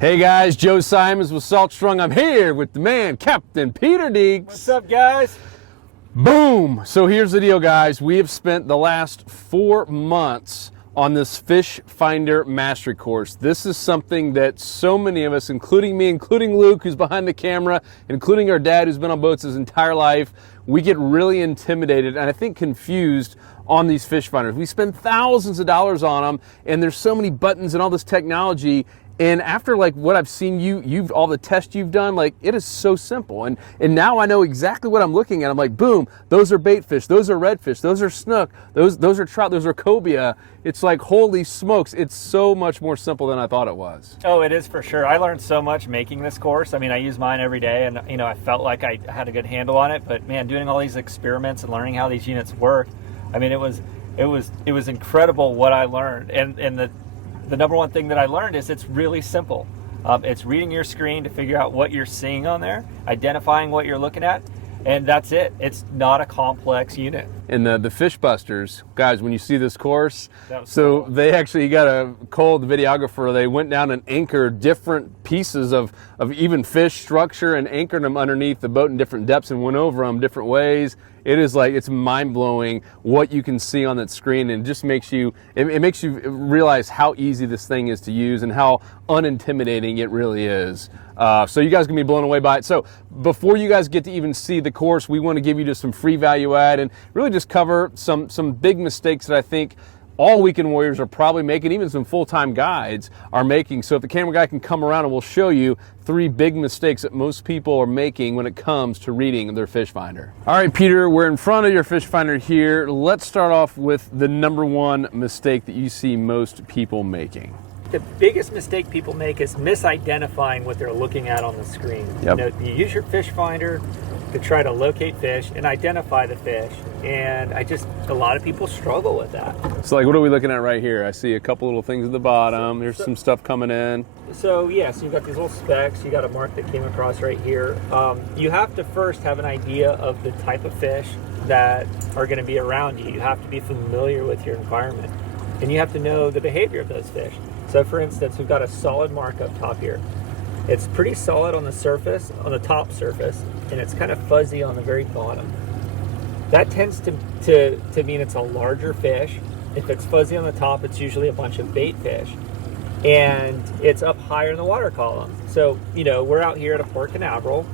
Hey guys, Joe Simons with Salt Strung. I'm here with the man, Captain Peter Deeks. What's up, guys? Boom! So here's the deal, guys. We have spent the last 4 months on this Fish Finder Mastery course. This is something that so many of us, including me, including Luke, who's behind the camera, including our dad, who's been on boats his entire life, we get really intimidated and I think confused on these fish finders. We spend thousands of dollars on them, and there's so many buttons and all this technology. And after like what I've seen you've all the tests you've done, like it is so simple. And now I know exactly what I'm looking at. I'm like, boom, those are bait fish, those are redfish, those are snook, those are trout, those are cobia. It's like, holy smokes, it's so much more simple than I thought it was. Oh, it is for sure. I learned so much making this course. I mean, I use mine every day, and I felt like I had a good handle on it. But man, doing all these experiments and learning how these units work, I mean, it was incredible what I learned. And the number one thing that I learned is it's really simple. It's reading your screen to figure out what you're seeing on there, identifying what you're looking at, and that's it. It's not a complex unit. And the fish busters, guys, when you see this course, so cool. They actually got Cole, the videographer, they went down and anchored different pieces of even fish structure and anchored them underneath the boat in different depths and went over them different ways. It is like, it's mind-blowing what you can see on that screen, and it just makes you, it makes you realize how easy this thing is to use and how unintimidating it really is. So you guys can be blown away by it. So before you guys get to even see the course, we want to give you just some free value add and really just cover some big mistakes that I think all weekend warriors are probably making, even some full-time guides are making. So if the camera guy can come around, and we'll show you 3 big mistakes that most people are making when it comes to reading their fish finder. All right, Peter, we're in front of your fish finder here. Let's start off with the number 1 mistake that you see most people making. The biggest mistake people make is misidentifying what they're looking at on the screen. Yep. You use your fish finder to try to locate fish and identify the fish, and a lot of people struggle with that. So like, what are we looking at right here? I see a couple little things at the bottom. There's some stuff coming in. So yes, you've got these little specks. You got a mark that came across right here. You have to first have an idea of the type of fish that are going to be around you. You have to be familiar with your environment, and you have to know the behavior of those fish. So for instance, we've got a solid mark up top here. It's pretty solid on the surface, on the top surface, and it's kind of fuzzy on the very bottom. That tends to mean it's a larger fish. If it's fuzzy on the top, it's usually a bunch of bait fish. And it's up higher in the water column. So, we're out here at a Port Canaveral.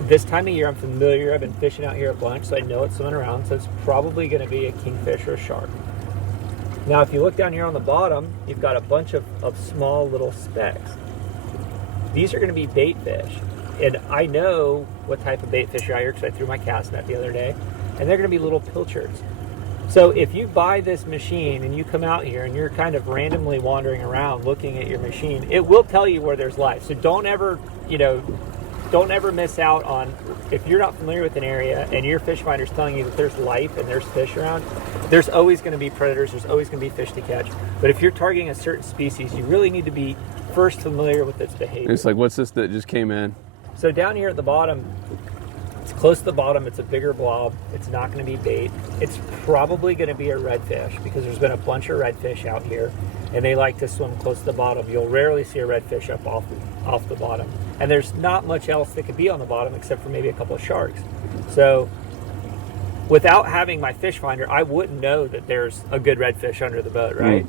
This time of year, I'm familiar. I've been fishing out here a bunch, so I know it's swimming around. So it's probably going to be a kingfish or a shark. Now, if you look down here on the bottom, you've got a bunch of small little specks. These are going to be bait fish. And I know what type of bait fish are out here because I threw my cast net the other day. And they're going to be little pilchards. So if you buy this machine and you come out here and you're kind of randomly wandering around looking at your machine, it will tell you where there's life. So don't ever miss out on, if you're not familiar with an area and your fish finder's telling you that there's life and there's fish around, there's always going to be predators, there's always going to be fish to catch. But if you're targeting a certain species, you really need to be first familiar with its behavior. It's like, what's this that just came in? So down here at the bottom, it's close to the bottom, it's a bigger blob, it's not going to be bait. It's probably going to be a redfish because there's been a bunch of redfish out here and they like to swim close to the bottom. You'll rarely see a redfish up off the bottom. And there's not much else that could be on the bottom except for maybe a couple of sharks. So without having my fish finder, I wouldn't know that there's a good redfish under the boat, right?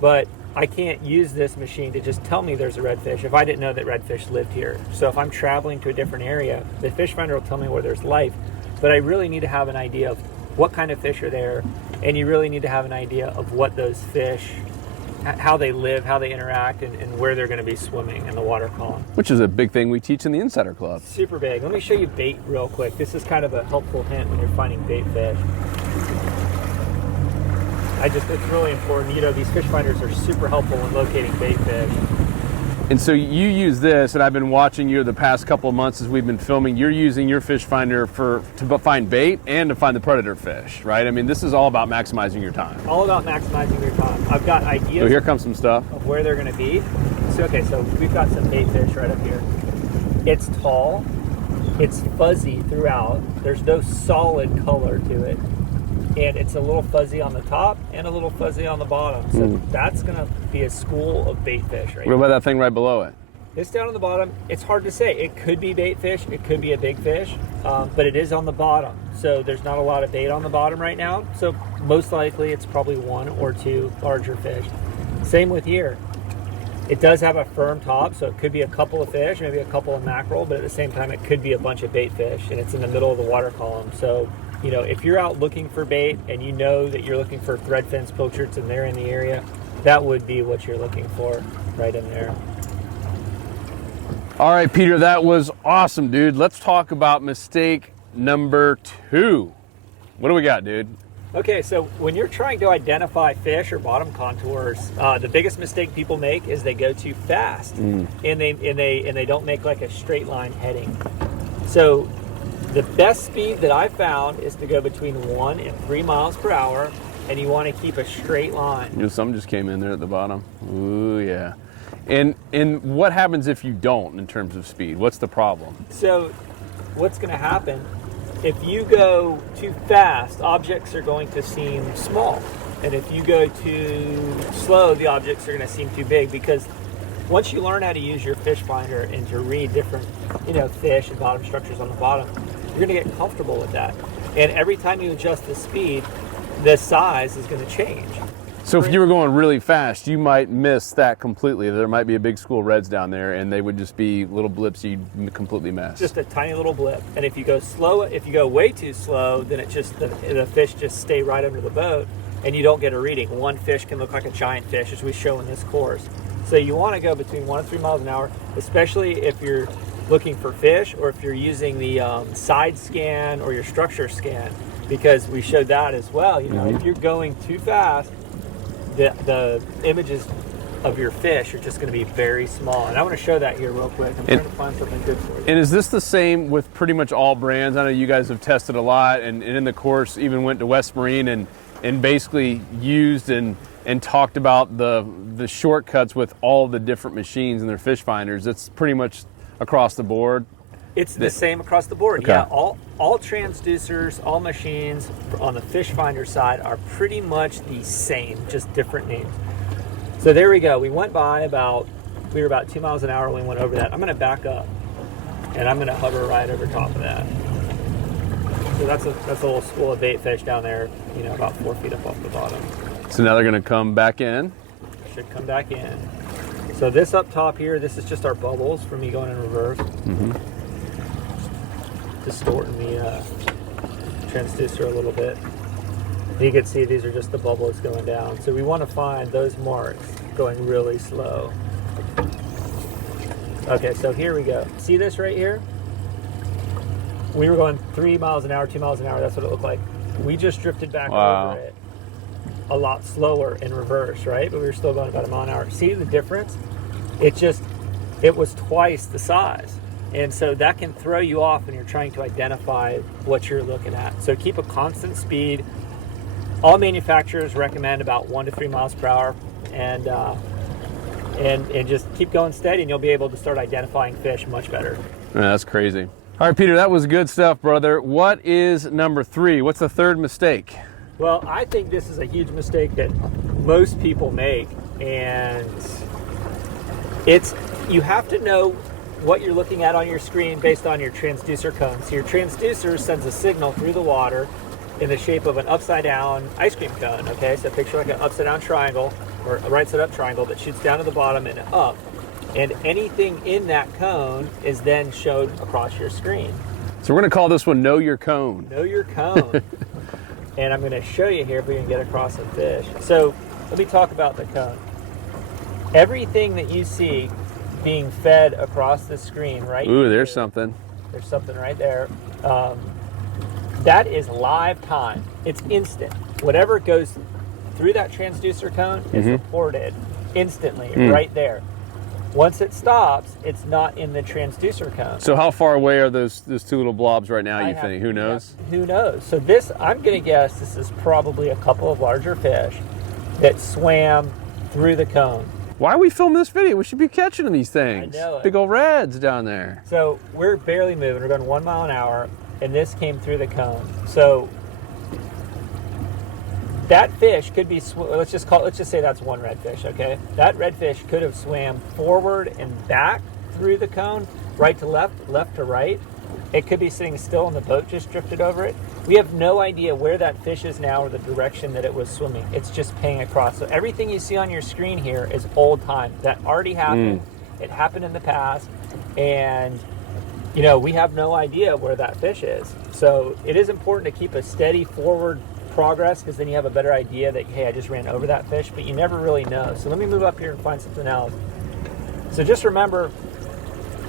But I can't use this machine to just tell me there's a redfish if I didn't know that redfish lived here. So if I'm traveling to a different area, the fish finder will tell me where there's life, but I really need to have an idea of what kind of fish are there, and you really need to have an idea of what those fish, how they live, how they interact, and where they're going to be swimming in the water column. Which is a big thing we teach in the Insider Club. Super big. Let me show you bait real quick. This is kind of a helpful hint when you're finding bait fish. It's really important. These fish finders are super helpful when locating bait fish. And so you use this, and I've been watching you the past couple of months as we've been filming. You're using your fish finder to find bait and to find the predator fish, right? I mean, this is all about maximizing your time. All about maximizing your time. I've got ideas. So here comes some stuff of where they're going to be. So we've got some bait fish right up here. It's tall. It's fuzzy throughout. There's no solid color to it. and it's a little fuzzy on the top and a little fuzzy on the bottom. So that's going to be a school of bait fish right What now. about that thing right below it? This down on the bottom, it's hard to say. It could be bait fish, it could be a big fish, but it is on the bottom. So there's not a lot of bait on the bottom right now. So most likely it's probably 1 or 2 larger fish. Same with here. It does have a firm top, so it could be a couple of fish, maybe a couple of mackerel, but at the same time it could be a bunch of bait fish, and it's in the middle of the water column. So, you know, if you're out looking for bait and you know that you're looking for threadfins, pilchards, and they're in the area, that would be what you're looking for right in there. All right, Peter, that was awesome, dude. Let's talk about mistake number 2. What do we got, dude? Okay, so when you're trying to identify fish or bottom contours, the biggest mistake people make is they go too fast, and they don't make like a straight line heading. So the best speed that I found is to go between 1 and 3 miles per hour, and you want to keep a straight line. You know, some just came in there at the bottom. Ooh, yeah. And what happens if you don't in terms of speed? What's the problem? So what's going to happen, if you go too fast, objects are going to seem small. And if you go too slow, the objects are going to seem too big, because once you learn how to use your fish finder and to read different, you know, fish and bottom structures on the bottom, you're going to get comfortable with that. And every time you adjust the speed, the size is going to change. So if you were going really fast, you might miss that completely. There might be a big school of reds down there, and they would just be little blips you'd completely miss. Just a tiny little blip. And if you go slow, if you go way too slow, then it just the fish just stay right under the boat, and you don't get a reading. One fish can look like a giant fish, as we show in this course. So you want to go between 1 and 3 miles an hour, especially if you're looking for fish, or if you're using the side scan or your structure scan, because we showed that as well. You know, if you're going too fast, the images of your fish are just going to be very small. And I want to show that here real quick. I'm trying to find something good for you. And is this the same with pretty much all brands? I know you guys have tested a lot, and in the course even went to West Marine and basically used and talked about the shortcuts with all the different machines and their fish finders. It's pretty much across the board. It's the same across the board. Okay. Yeah, all transducers, all machines on the fish finder side are pretty much the same, just different names. So there we go. We went by we were about 2 miles an hour when we went over that. I'm going to back up, and I'm going to hover right over top of that. So that's a little school of bait fish down there, you know, about 4 feet up off the bottom. So now they're going to come back in. Should come back in. So this up top here, this is just our bubbles for me going in reverse. Distorting the transducer a little bit. You can see these are just the bubbles going down. So we want to find those marks going really slow. Okay, so here we go. See this right here? We were going 3 miles an hour, 2 miles an hour. That's what it looked like. We just drifted back over it a lot slower in reverse, right? But we were still going about 1 mile an hour. See the difference? It was twice the size. And so that can throw you off when you're trying to identify what you're looking at. So keep a constant speed. All manufacturers recommend about 1 to 3 miles per hour, and just keep going steady, and you'll be able to start identifying fish much better. Yeah, that's crazy. All right, Peter, that was good stuff, brother. What is number 3? What's the third mistake? Well, I think this is a huge mistake that most people make, and you have to know what you're looking at on your screen based on your transducer cone. So your transducer sends a signal through the water in the shape of an upside down ice cream cone, okay? So picture like an upside down triangle or a right side up triangle that shoots down to the bottom and up. And anything in that cone is then showed across your screen. So we're going to call this one Know Your Cone. Know your cone. And I'm going to show you here if we can get across a fish. So let me talk about the cone. Everything that you see being fed across the screen right Ooh, here, there's something. There's something right there. That is live time. It's instant. Whatever goes through that transducer cone is reported instantly, right there. Once it stops, it's not in the transducer cone. So how far away are those 2 little blobs right now, you think? Who knows? Who knows? So this, I'm going to guess this is probably a couple of larger fish that swam through the cone. Why are we filming this video? We should be catching these things. I know it. Big old reds down there. So we're barely moving. We're going 1 mile an hour, and this came through the cone. So that fish could be, let's just say that's one redfish, okay? That redfish could have swam forward and back through the cone, right to left, left to right. It could be sitting still and the boat just drifted over it. We have no idea where that fish is now or the direction that it was swimming. It's just paying across. So everything you see on your screen here is old time. That already happened. It happened in the past. And, you know, we have no idea where that fish is. So it is important to keep a steady forward progress, because then you have a better idea that, hey, I just ran over that fish, but you never really know. So let me move up here and find something else. So just remember,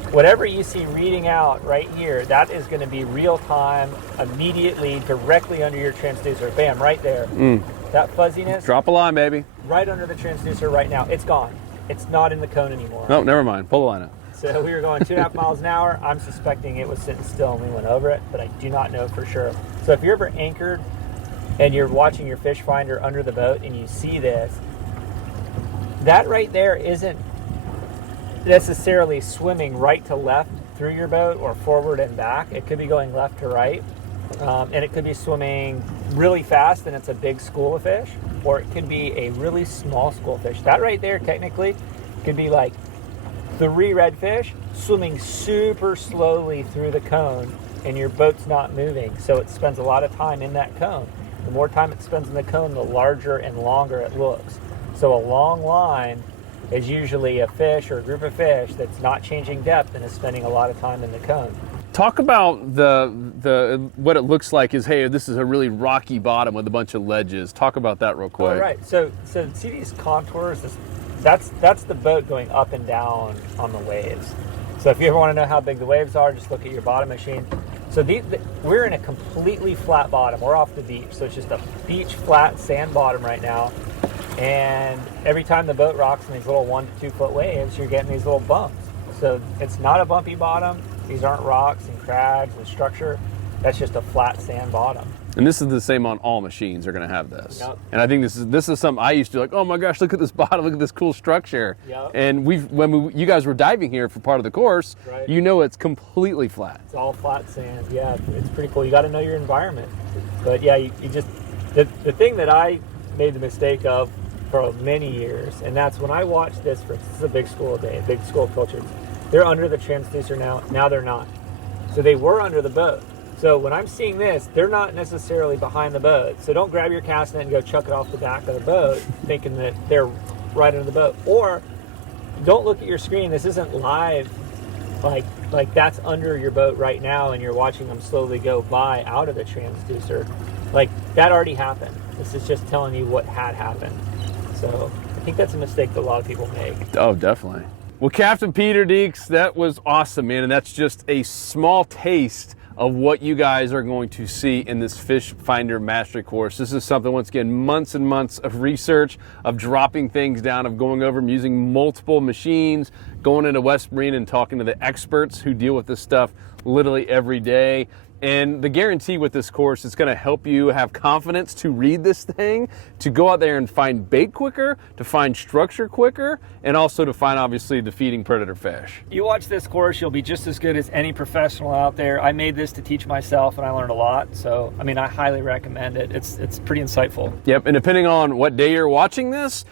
whatever you see reading out right here, that is going to be real time, immediately, directly under your transducer. Bam, right there. That fuzziness. Drop a line, baby. Right under the transducer right now. It's gone. It's not in the cone anymore. No, never mind. Pull the line up. So we were going 2.5 miles an hour. I'm suspecting it was sitting still and we went over it, but I do not know for sure. So if you're ever anchored and you're watching your fish finder under the boat and you see this, that right there isn't necessarily swimming right to left through your boat or forward and back. It could be going left to right, and it could be swimming really fast and it's a big school of fish, or it could be a really small school of fish. That right there technically could be like 3 redfish swimming super slowly through the cone, and your boat's not moving, so it spends a lot of time in that cone. The more time it spends in the cone, the larger and longer it looks. So a long line is usually a fish or a group of fish that's not changing depth and is spending a lot of time in the cone. Talk about the what it looks like is, hey, this is a really rocky bottom with a bunch of ledges. Talk about that real quick. All right. So see these contours? That's the boat going up and down on the waves. So if you ever want to know how big the waves are, just look at your bottom machine. So we're in a completely flat bottom. We're off the beach, so it's just a beach flat sand bottom right now. And every time the boat rocks in these little 1 to 2 foot waves, you're getting these little bumps. So it's not a bumpy bottom. These aren't rocks and crags and structure. That's just a flat sand bottom. And this is the same on all machines are going to have this. Yep. And I think this is something I used to like, oh my gosh, look at this bottom, look at this cool structure. Yep. And you guys were diving here for part of the course, right, you know it's completely flat. It's all flat sand. Yeah, it's pretty cool. You got to know your environment. But yeah, you just, the thing that I made the mistake of for many years, and that's when I watched this is a big school day, a big school of pilchards. They're under the transducer now they're not. So they were under the boat. So when I'm seeing this, they're not necessarily behind the boat. So don't grab your cast net and go chuck it off the back of the boat thinking that they're right under the boat. Or don't look at your screen. This isn't live, like that's under your boat right now and you're watching them slowly go by out of the transducer. Like that already happened. This is just telling you what had happened. So I think that's a mistake that a lot of people make. Oh, definitely. Well, Captain Peter Deeks, that was awesome, man. And that's just a small taste of what you guys are going to see in this Fish Finder Mastery course. This is something, once again, months and months of research, of dropping things down, of going over them, using multiple machines, going into West Marine and talking to the experts who deal with this stuff literally every day. And the guarantee with this course is going to help you have confidence to read this thing, to go out there and find bait quicker, to find structure quicker, and also to find, obviously, the feeding predator fish. You watch this course, you'll be just as good as any professional out there. I made this to teach myself, and I learned a lot. So, I mean, I highly recommend it. It's pretty insightful. Yep, and depending on what day you're watching this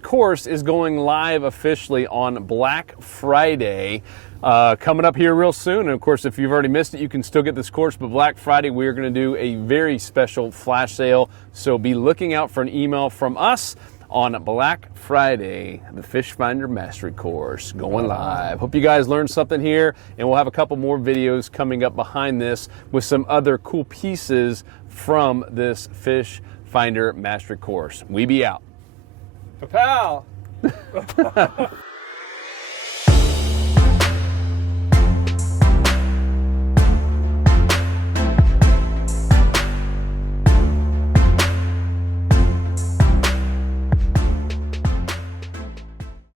course is going live officially on Black Friday. Coming up here real soon. And of course, if you've already missed it, you can still get this course. But Black Friday, we are going to do a very special flash sale. So be looking out for an email from us on Black Friday, the Fish Finder Mastery course going live. Hope you guys learned something here. And we'll have a couple more videos coming up behind this with some other cool pieces from this Fish Finder Mastery course. We be out. Pal.